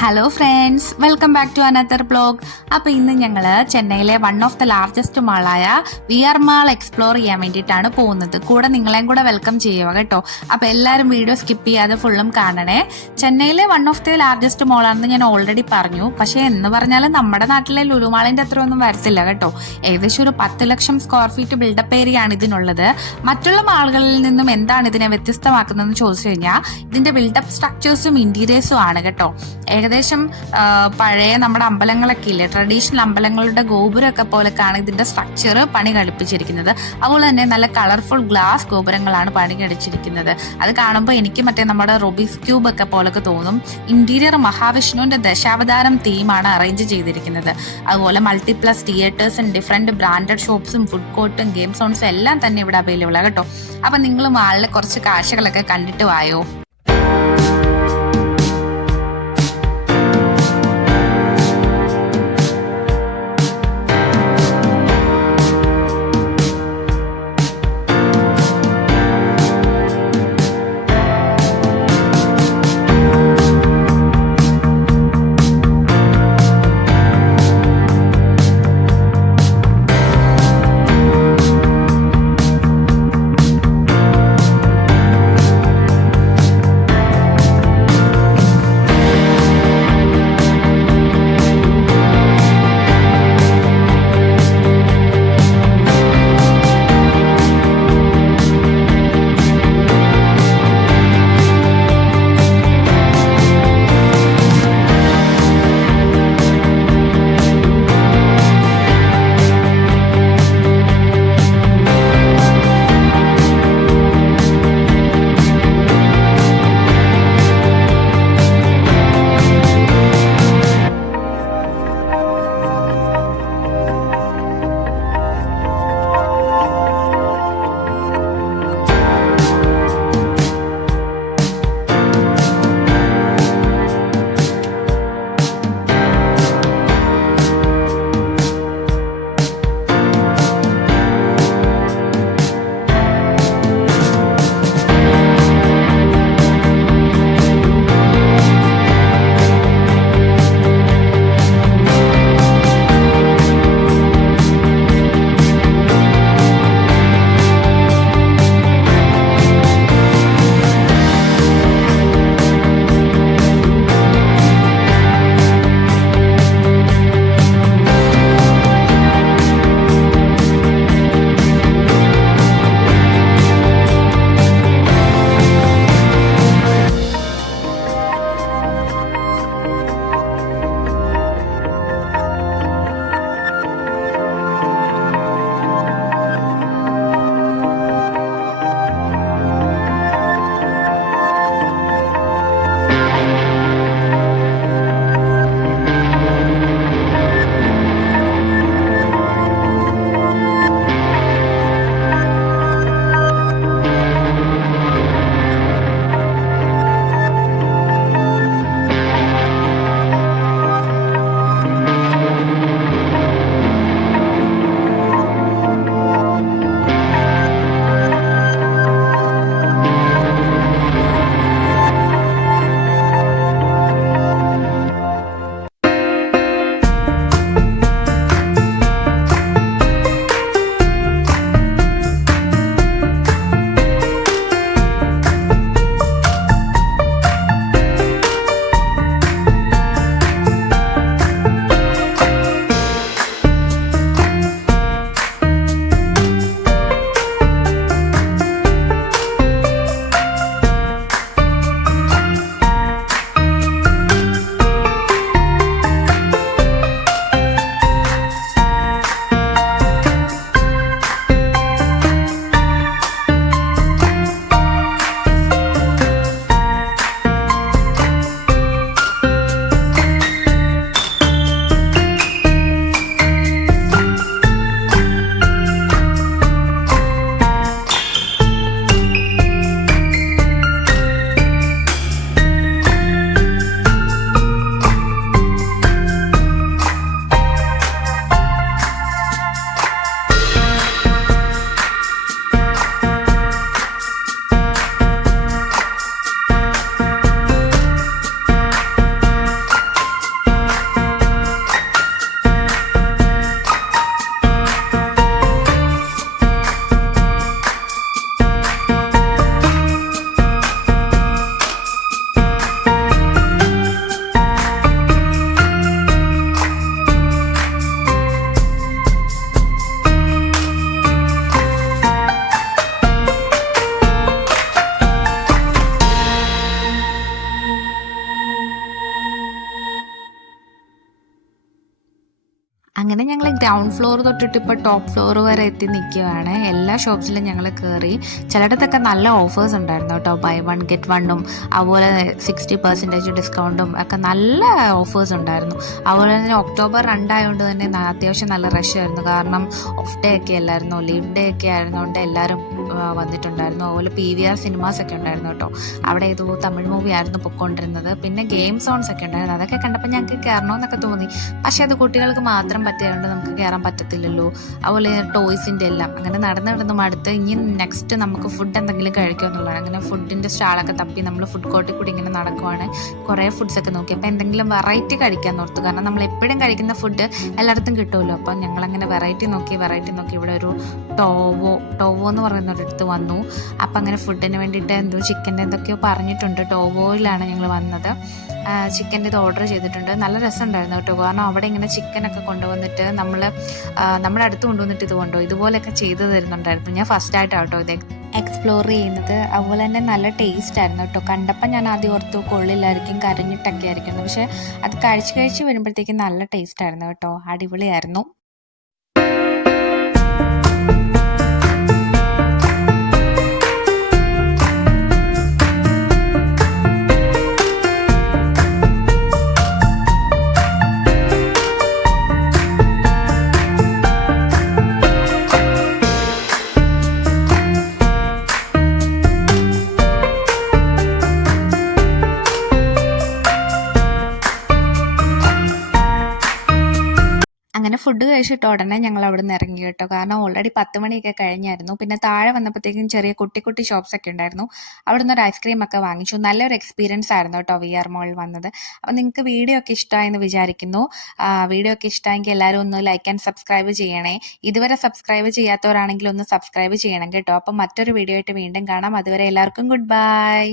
Hello friends, welcome back to another blog. അപ്പോൾ ഇന്ന് ഞങ്ങൾ ചെന്നൈയിലെ വൺ ഓഫ് ദ ലാർജസ്റ്റ് മാളായ വി ആർ മാൾ എക്സ്പ്ലോർ ചെയ്യാൻ വേണ്ടിയിട്ടാണ് പോകുന്നത്. കൂടെ നിങ്ങളെയും കൂടെ വെൽക്കം ചെയ്യുക കേട്ടോ. അപ്പോൾ എല്ലാവരും വീഡിയോ സ്കിപ്പ് ചെയ്യാതെ ഫുള്ളും കാണണേ. ചെന്നൈയിലെ വൺ ഓഫ് ദ ലാർജസ്റ്റ് മാളാണെന്ന് ഞാൻ ഓൾറെഡി പറഞ്ഞു. പക്ഷേ എന്ന് പറഞ്ഞാൽ നമ്മുടെ നാട്ടിലെ ലുലു മാളിൻ്റെ അത്ര ഒന്നും വരത്തില്ല കേട്ടോ. ഏകദേശം ഒരു 10 ലക്ഷം സ്ക്വയർ ഫീറ്റ് ബിൽഡപ്പ് ഏരിയയാണ് ഇതിനുള്ളത്. മറ്റുള്ള മാളുകളിൽ നിന്നും എന്താണ് ഇതിനെ വ്യത്യസ്തമാക്കുന്നതെന്ന് ചോദിച്ചു കഴിഞ്ഞാൽ ഇതിൻ്റെ ബിൽഡപ്പ് സ്ട്രക്ചേഴ്സും ഇൻറ്റീരിയേഴ്സും ആണ് കേട്ടോ. ഏകദേശം പഴയ നമ്മുടെ അമ്പലങ്ങളൊക്കെ ഇല്ലേ, ട്രഡീഷണൽ അമ്പലങ്ങളുടെ ഗോപുരമൊക്കെ പോലെയൊക്കെയാണ് ഇതിന്റെ സ്ട്രക്ചർ പണി കഴിപ്പിച്ചിരിക്കുന്നത്. അതുപോലെ തന്നെ നല്ല കളർഫുൾ ഗ്ലാസ് ഗോപുരങ്ങളാണ് പണി കഴിച്ചിരിക്കുന്നത്. അത് കാണുമ്പോൾ എനിക്ക് നമ്മുടെ റൂബിക്സ് ക്യൂബ് ഒക്കെ പോലൊക്കെ തോന്നും. ഇന്റീരിയർ മഹാവിഷ്ണുവിന്റെ ദശാവതാരം തീമാണ് അറേഞ്ച് ചെയ്തിരിക്കുന്നത്. അതുപോലെ മൾട്ടിപ്ലസ് തിയേറ്റേഴ്സും ഡിഫറെന്റ് ബ്രാൻഡഡ് ഷോപ്സും ഫുഡ് കോർട്ടും ഗെയിം സോൺസും എല്ലാം തന്നെ ഇവിടെ അവൈലബിൾ ആണ് കേട്ടോ. അപ്പൊ നിങ്ങൾ മാളിലെ കുറച്ച് കാഴ്ചകളൊക്കെ കണ്ടിട്ട് വായോ. അങ്ങനെ ഞങ്ങൾ ഗ്രൗണ്ട് ഫ്ലോർ തൊട്ടിട്ട് ഇപ്പോൾ ടോപ്പ് ഫ്ലോർ വരെ എത്തി നിൽക്കുകയാണ്. എല്ലാ ഷോപ്സിലും ഞങ്ങൾ കയറി. ചിലയിടത്തൊക്കെ നല്ല ഓഫേഴ്സ് ഉണ്ടായിരുന്നു കേട്ടോ, ബൈ വൺ ഗെറ്റ് വണ്ണും അതുപോലെ 60% ഡിസ്കൗണ്ടും ഒക്കെ നല്ല ഓഫേഴ്സ് ഉണ്ടായിരുന്നു. അതുപോലെ തന്നെ ഒക്ടോബർ 2 ആയതുകൊണ്ട് തന്നെ അത്യാവശ്യം നല്ല റഷ് ആയിരുന്നു. കാരണം ഓഫ് ഡേ ഒക്കെ അല്ലായിരുന്നു, ലീവ് ഡേ ഒക്കെ ആയിരുന്നുകൊണ്ട് എല്ലാവരും വന്നിട്ടുണ്ടായിരുന്നു. അതുപോലെ PVR സിനിമാസ് ഒക്കെ ഉണ്ടായിരുന്നു കേട്ടോ. അവിടെ ഏതോ തമിഴ് മൂവി ആയിരുന്നു പൊയ്ക്കൊണ്ടിരുന്നത്. പിന്നെ ഗെയിം സോൺസ് ഒക്കെ ഉണ്ടായിരുന്നു. അതൊക്കെ കണ്ടപ്പോൾ ഞങ്ങൾക്ക് കയറണമെന്നൊക്കെ തോന്നി. പക്ഷെ അത് കുട്ടികൾക്ക് മാത്രം പറ്റിയതുകൊണ്ട് നമുക്ക് കയറാൻ പറ്റത്തില്ലല്ലോ. അതുപോലെ ടോയ്സിൻ്റെ എല്ലാം അങ്ങനെ നടന്ന് അടുത്ത് ഇനി നെക്സ്റ്റ് നമുക്ക് ഫുഡ് എന്തെങ്കിലും കഴിക്കുക എന്നുള്ളതാണ്. അങ്ങനെ ഫുഡിൻ്റെ സ്റ്റാളൊക്കെ തപ്പി നമ്മൾ ഫുഡ് കോർട്ടിൽ കൂടി ഇങ്ങനെ നടക്കുവാണ്. കുറേ ഫുഡ്സൊക്കെ നോക്കി. അപ്പോൾ എന്തെങ്കിലും വെറൈറ്റി കഴിക്കാൻ ഓർത്തു. കാരണം നമ്മൾ എപ്പോഴും കഴിക്കുന്ന ഫുഡ് എല്ലായിടത്തും കിട്ടുമല്ലോ. അപ്പോൾ ഞങ്ങളങ്ങനെ വെറൈറ്റി നോക്കി ഇവിടെ ഒരു ടോവോ എന്ന് പറയുന്ന ഒരിടത്ത് വന്നു. അപ്പം അങ്ങനെ ഫുഡിന് വേണ്ടിയിട്ട് എന്തോ ചിക്കൻ്റെ എന്തൊക്കെയോ പറഞ്ഞിട്ടുണ്ട്. ടോവോയിലാണ് ഞങ്ങൾ വന്നത്. ചിക്കൻ്റെ ഇത് ഓർഡർ ചെയ്തിട്ടുണ്ട്. നല്ല രസമുണ്ടായിരുന്നു കേട്ടോ. കാരണം അവിടെ ഇങ്ങനെ ചിക്കനൊക്കെ കൊണ്ടുവന്നിട്ട് നമ്മുടെ അടുത്ത് കൊണ്ടുവന്നിട്ട് ഇതുപോലെയൊക്കെ ചെയ്ത് തരുന്നുണ്ടായിരുന്നു. ഞാൻ ഫസ്റ്റായിട്ടാണ് കേട്ടോ ഇത് എക്സ്പ്ലോർ ചെയ്യുന്നത്. അതുപോലെ തന്നെ നല്ല ടേസ്റ്റ് ആയിരുന്നു കേട്ടോ. കണ്ടപ്പോൾ ഞാൻ ആദ്യം ഓർത്തു കൊള്ളില്ലായിരിക്കും, കരിഞ്ഞിട്ടൊക്കെ ആയിരിക്കും. പക്ഷെ അത് കഴിച്ച് വരുമ്പോഴത്തേക്കും നല്ല ടേസ്റ്റ് ആയിരുന്നു കേട്ടോ. അടിപൊളിയായിരുന്നു. അങ്ങനെ ഫുഡ് കഴിച്ചിട്ട് ഉടനെ ഞങ്ങൾ അവിടെ നിന്ന് ഇറങ്ങി കേട്ടോ. കാരണം ഓൾറെഡി 10 മണിയൊക്കെ കഴിഞ്ഞായിരുന്നു. പിന്നെ താഴെ വന്നപ്പോഴത്തേക്കും ചെറിയ കുട്ടി ഷോപ്സ് ഒക്കെ ഉണ്ടായിരുന്നു. അവിടെ നിന്ന് ഒരു ഐസ്ക്രീം ഒക്കെ വാങ്ങിച്ചു. നല്ലൊരു എക്സ്പീരിയൻസ് ആയിരുന്നു കേട്ടോ VR മോളിൽ വന്നത്. അപ്പോൾ നിങ്ങൾക്ക് വീഡിയോ ഒക്കെ ഇഷ്ടമായെന്ന് വിചാരിക്കുന്നു. വീഡിയോ ഒക്കെ ഇഷ്ടമായെങ്കിൽ എല്ലാവരും ഒന്ന് ലൈക്ക് ആൻഡ് സബ്സ്ക്രൈബ് ചെയ്യണേ. ഇതുവരെ സബ്സ്ക്രൈബ് ചെയ്യാത്തവരാണെങ്കിൽ ഒന്ന് സബ്സ്ക്രൈബ് ചെയ്യണം കേട്ടോ. അപ്പം മറ്റൊരു വീഡിയോ ആയിട്ട് വീണ്ടും കാണാം. അതുവരെ എല്ലാവർക്കും ഗുഡ് ബൈ.